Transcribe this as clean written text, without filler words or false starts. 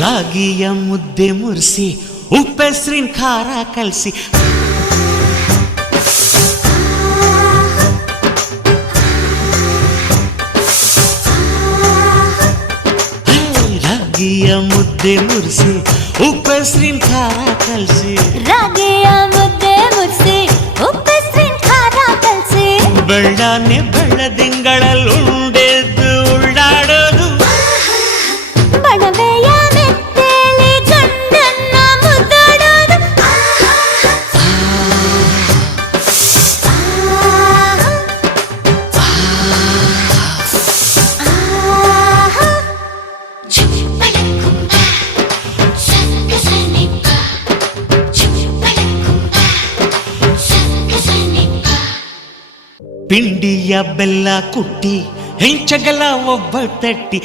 ರಾಗಿಯ ಮುದ್ದೆ ಮುರಿಸಿ ಉಪ್ಪೆಸರಿನ ಖಾರ ಕಲಸಿ ರಾಗಿಯ ಮುದ್ದೆ ಮುರಿಸಿ ಉಪ್ಪೆಸರಿನ ಖಾರ ಕಲಸಿ ರಾಗಿಯ ಮುದ್ದೆ ಮುರಿಸಿ ಉಪ್ಪೆಸರಿನ ಖಾರ ಕಲಸಿ ಬೆಳ್ಳನೆ ಬೆಳ್ಳದಿಂಗಳಲ್ಲುಂಡೆದ್ದು ಉಳ್ಳಾಡೋದು ಬಣವೆಯ ಮೆತ್ತೇಲಿ ಗಂಡನ್ನ ಮುದ್ದಾಡೋದು ಪಿಂಡಿಯ ಬೆಲ್ಲ ಕುಟ್ಟಿ ಹೆಂಚಗಲ ಒಬ್ಬ ತಟ್ಟಿ